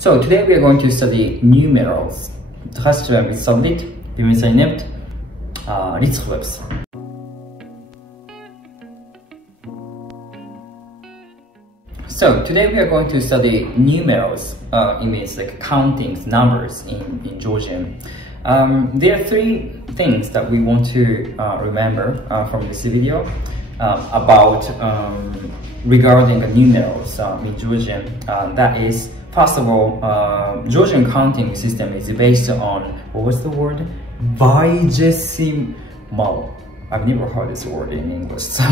So today we are going to study numerals. رسم بالصليت بمساينة ريتسخوبس. So today we are going to study numerals. It means like counting numbers in Georgian. There are three things that we want to remember from this video about regarding numerals in Georgian. That is, first of all, Georgian counting system is based on, what was the word? Bigesimal. I've never heard this word in English. So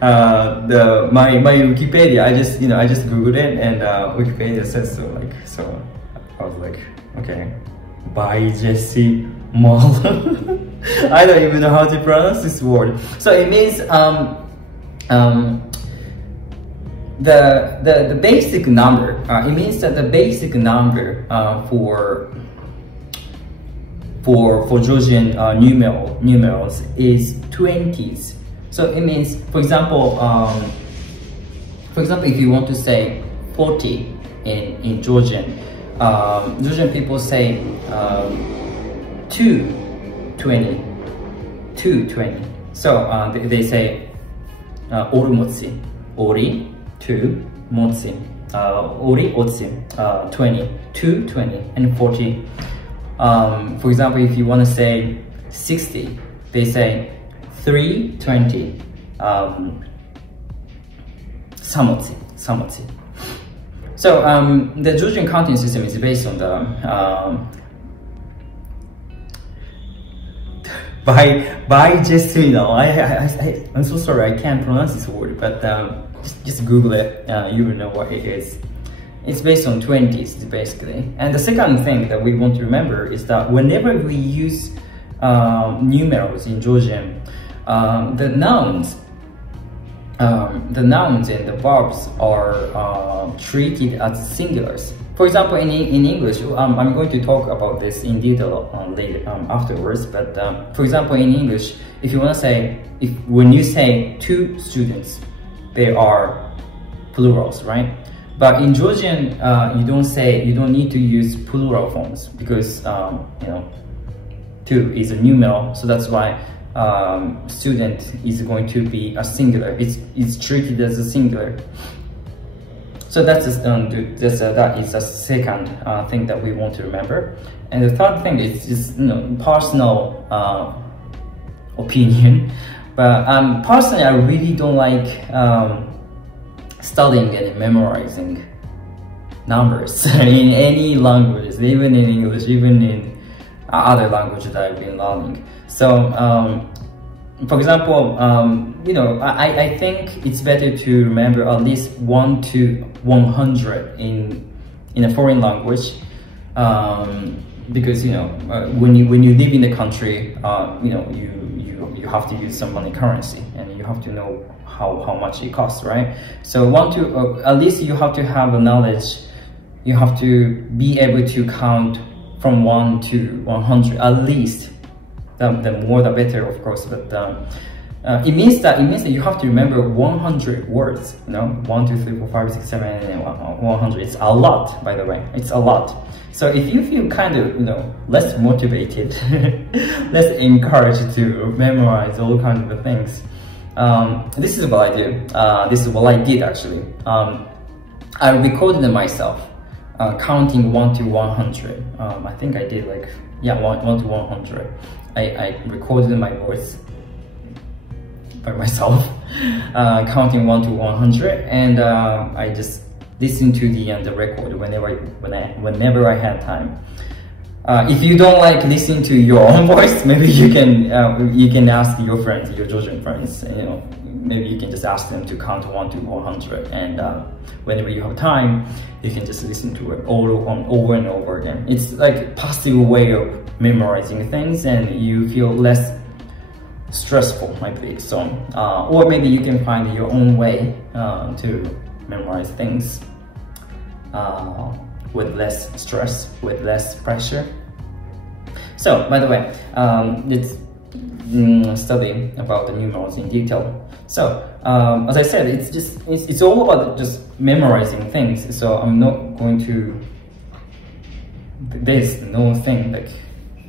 my Wikipedia, I just googled it, and Wikipedia says so. So I was like, okay, bigesimal. I don't even know how to pronounce this word. So it means the basic number. It means that the basic number for Georgian numerals is 20s. So it means, for example, if you want to say 40 in Georgian, Georgian people say 220. So they say 오르모치, 오리, 2, 모치, 오리, 오치, 20, 220, and 40. For example, if you want to say 60, they say 320. Samochi. So the Georgian counting system is based on the bigesimal. I'm so sorry, I can't pronounce this word, but just Google it. You will know what it is. It's based on 20s basically. And the second thing that we want to remember is that whenever we use numerals in Georgian, the nouns and the verbs are treated as singulars. For example, in English, I'm going to talk about this in detail later afterwards. But for example, in English, if you want to say, when you say 2 students, they are plurals, right? But in Georgian, you don't need to use plural forms because 2 is a numeral, so that's why student is going to be a singular. It's treated as a singular. So that is the second thing that we want to remember. And the third thing is just personal opinion. But personally, I really don't like studying and memorizing numbers in any languages, even in English, even in other languages that I've been learning. So, for example, I think it's better to remember at least 1 to 100 in a foreign language, because when you live in the country, you have to use some money currency, and you have to know how much it costs, right? So at least you have to have a knowledge. You have to be able to count from 1 to 100 at least. The more the better, of course, but it means that you have to remember 100 words. 1, 2, 3, 4, 5, 6, 7, 8, 100. It's a lot, by the way. It's a lot. So if you feel kind of less motivated, less encouraged to memorize all kinds of things, this is what I do. This is what I did actually. I recorded myself counting 1 to 100. I think I did 1 to 100. I recorded my voice by myself, counting 1 to 100, and I just listened to the record whenever I had time. If you don't like listening to your own voice, maybe you can ask your friends, your Georgian friends. Maybe you can just ask them to count 1 to 100, and whenever you have time, you can just listen to it over and over again. It's like a passive way of memorizing things, and you feel less stressful, I believe. So, or maybe you can find your own way to memorize things with less stress, with less pressure. So, by the way, let's study about the numerals in detail. So as I said, it's all about just memorizing things. So I'm not going to, there's no thing like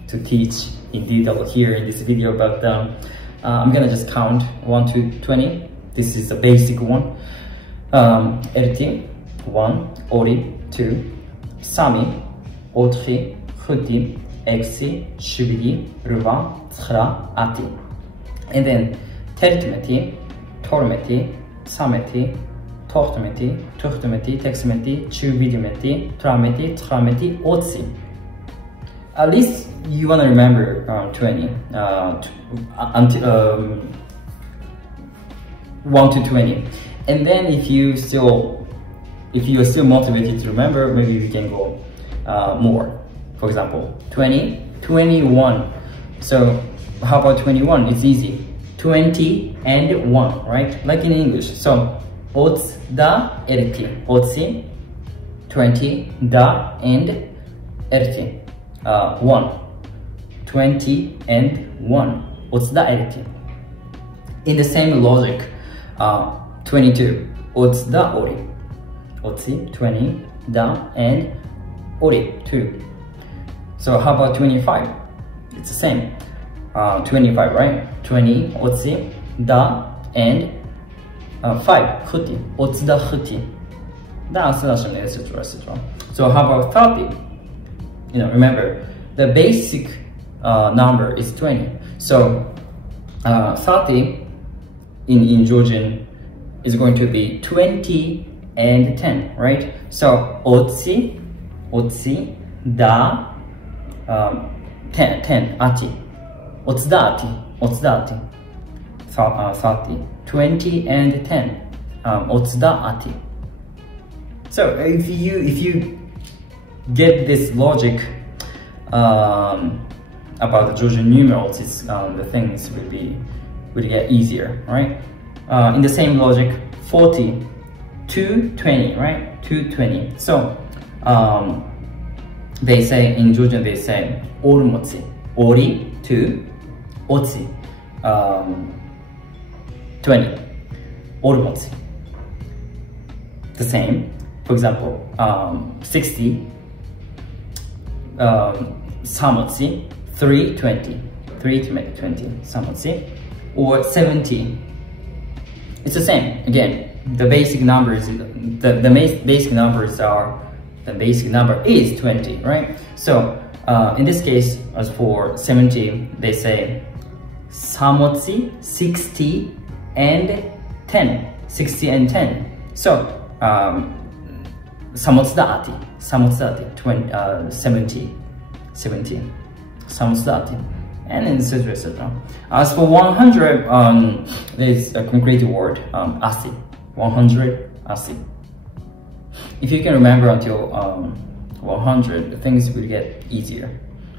to teach in detail here in this video, but I'm gonna just count 1 to 20. This is the basic one. LT 1, ORI 2, SAMI, OTRI, HUTI, EXI, SHUBIGI, RUVA, TSRA, ATI. And then TERTMETI, TORMETI, SAMETI, TORTMETI, TURTMETI, TEXMETI, CHUBIDIMETI, TRAMETI, TRAMETI, OTSI. At least you want to remember 20 until 1 to 20. And then if you are still motivated to remember, maybe you can go more. For example, 20, 21. So how about 21? It's easy. 20 and 1, right? Like in English. So ots da erti. Otsi 20 da and erti. 1. 20 and 1. Ots da erti. In the same logic, 22. Ots da ori. Otsi 20 da and ori 2. So how about 25? It's the same. 25, right? 20 otsi da and 5 huti. Otsi da huti. So how about 30? You know, remember the basic number is 20. So 30 in Georgian is going to be 20 and 10, right? So otsi da 10 ati. What's that? 30. 20 and 10. What's that? So if you get this logic about the Georgian numerals, it's, the things will get easier, right? In the same logic, 40 to 20, right? To 20. So they say in Georgian, they say ormotsi, ori to otsi, 20, ormotsi. The same. For example, 60, samotsi, 320, 320, samotsi, or 70. It's the same. Again, the basic numbers, the basic numbers are, the basic number is 20, right? So in this case, as for 70, they say samotsi, 60 and 10, 60 and 10. So samotsdati, 70, samotsdati, and etc. As for 100, there's a concrete word, asi, 100, asi. If you can remember until 100, things will get easier.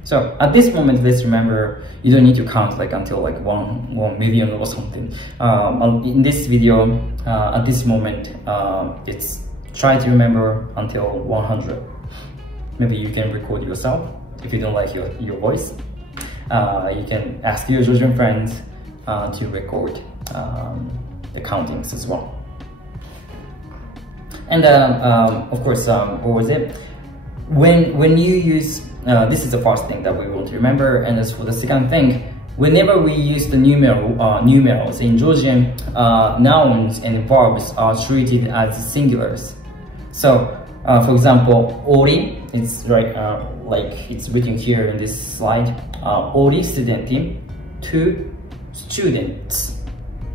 So at this moment, let's remember, you don't need to count like until like 1 million or something. In this video, at this moment, it's try to remember until 100. Maybe you can record yourself if you don't like your voice. You can ask your Georgian friends to record the countings as well. And of course, what was it? When you use, this is the first thing that we want to remember. And as for the second thing, whenever we use the numerals in Georgian, nouns and verbs are treated as singulars. So, for example, ori, it's right, like it's written here in this slide. Ori studenti, 2 students.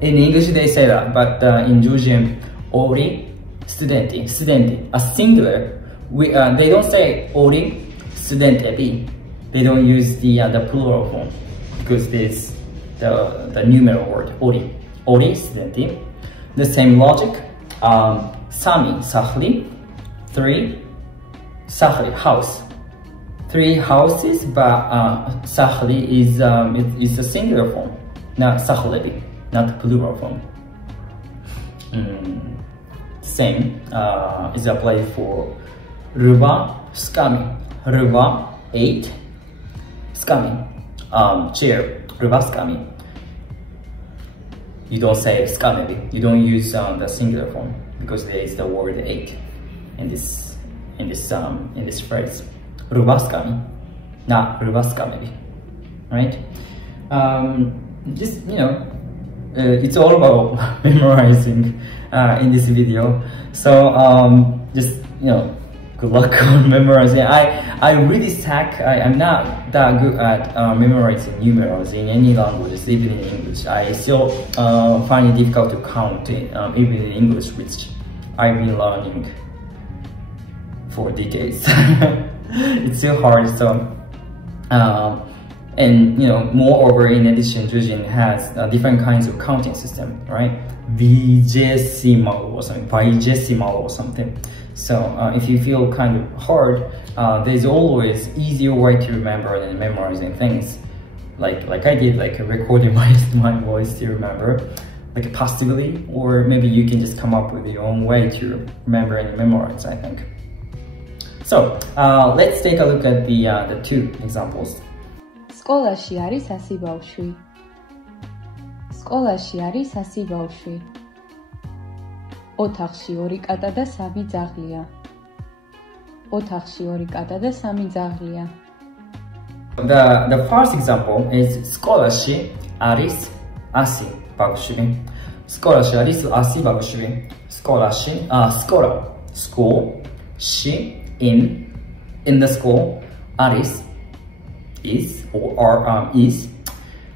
In English they say that, but in Georgian, ori studenti, a singular. They don't say ori studentebi. They don't use the plural form because there's the numeral word ori studenti. The same logic. Sami sahli, 3 sahli house, 3 houses, but sahli is a singular form, not sahlebi, not plural form. Same is applied for ruba skami, ruba 8, skami chair, ruba skami. you don't say skamebi. You don't use the singular form because there is the word ate in this phrase. Rubaskami, not rubaskamebi, right? Just it's all about memorizing in this video. So just good luck on memorizing. I really suck. I'm not that good at memorizing numerals in any languages, even in English. I still find it difficult to count even in English, which I've been learning for decades. It's still hard. So and moreover, in addition, Georgian has different kinds of counting system, right? Vigesimal or something, bigesimal or something. So if you feel kind of hard, there's always easier way to remember than memorizing things. Like I did, like recording my voice to remember, like passively, or maybe you can just come up with your own way to remember and memorize, I think. So let's take a look at the two examples. სკოლაში არის 100 ბავშვი. სკოლაში არის 100 ბავშვი. ოთახში 2 კატა და 3 ძაღლია. ოთახში 2 კატა და 3 ძაღლია. The first example is სკოლაში არის 100 ბავშვი. სკოლაში არის 100 ბავშვი. სკოლაში სკოლა, school, ში, in the school, არის is or is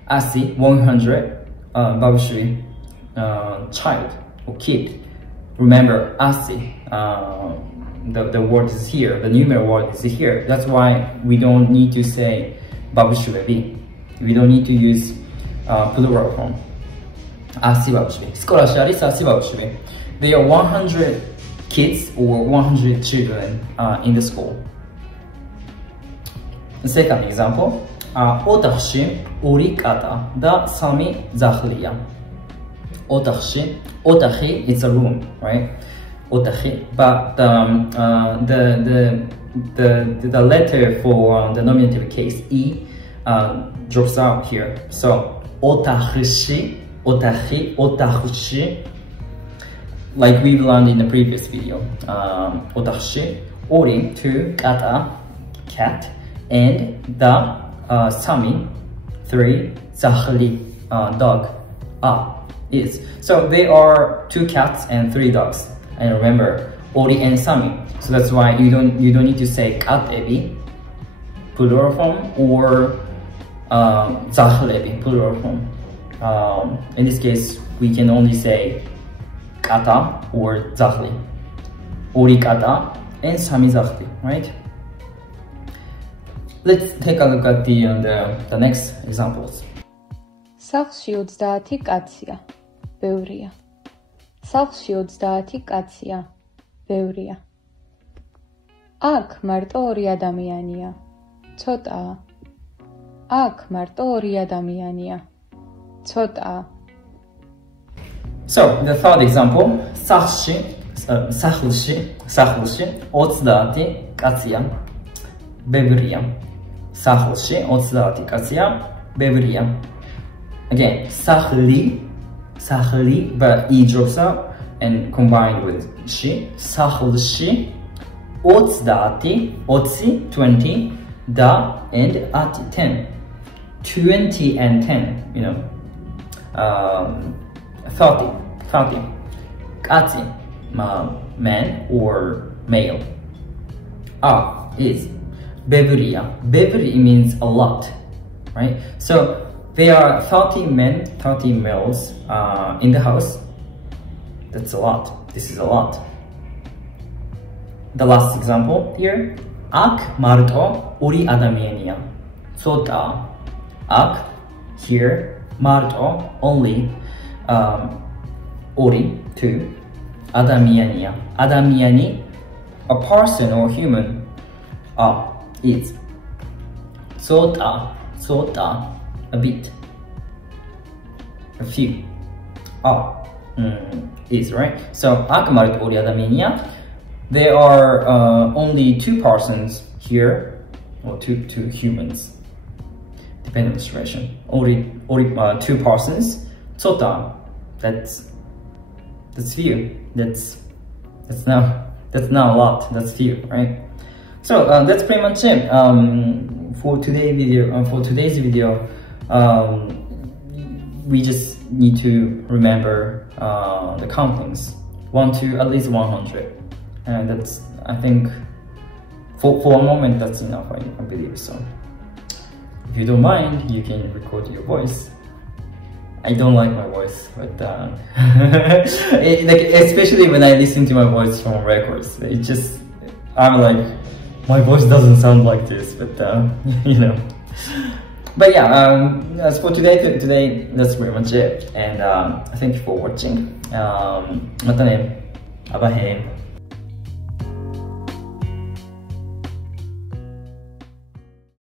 100 бабушви child or kid. Remember 100 the word is here, the numeral word is here. That's why we don't need to say бабушви. We don't need to use plural form. 100 бабушви. სკოლაში არის 100 ბავშვი. There are 100 kids or 100 children in the school. The second example, ოთახში 2 კატა და 3 ძაღლია. ოთახში, ოთახი, it's a room, right? ოთახი, but the letter for the nominative case e drops out here. So ოთახში, ოთახი, ოთახში, like we learned in the previous video. ოთახში 2 კატა, cat, and the sami 3 zahli dog is. So there are 2 cats and 3 dogs. And remember, ori and sami. So that's why you don't need to say katebi plural form or zahlebi plural form. In this case, we can only say kata or zahli. Ori kata and sami zahli, right? Let's take a look at the next examples. სახლში 30 კაცია, ბევრია. სახლში 30 კაცია, ბევრია. აქ მარტო 2 ადამიანია, ცოტაა. აქ მარტო 2 ადამიანია, ცოტაა. So, the third example, სახლში 30 კაცია, ბევრია. სახლში 30 კაცია, ბევრია. Again, სახლი, but e drops out and combined with she. სახლში 30, 20, da and ati 10. 20 and 10, 30. Kati, man or male. Is ბევრია. ბევრი means a lot, right? So there are 30 men, 30 males in the house. That's a lot. This is a lot. The last example here. აქ მარტო 2 ადამიანია. ცოტა. აქ, here, მარტო, only, 2, ადამიანია. ადამიანი, a person or human, is. Sota, a bit, a few, is, right? So, akmarit ori adamenia. There are only 2 persons here, or two humans, depending on the situation. Only 2 persons. Sota, that's few. That's not a lot. That's few, right? So that's pretty much it for today's video. We just need to remember the countings 1 to at least 100, and that's, I think, for a moment that's enough. I believe so. If you don't mind, you can record your voice. I don't like my voice, but especially when I listen to my voice from records, it just, I'm like, my voice doesn't sound like this, but you know. But yeah, as for today, that's pretty much it, and thank you for watching. またね。バイバイ。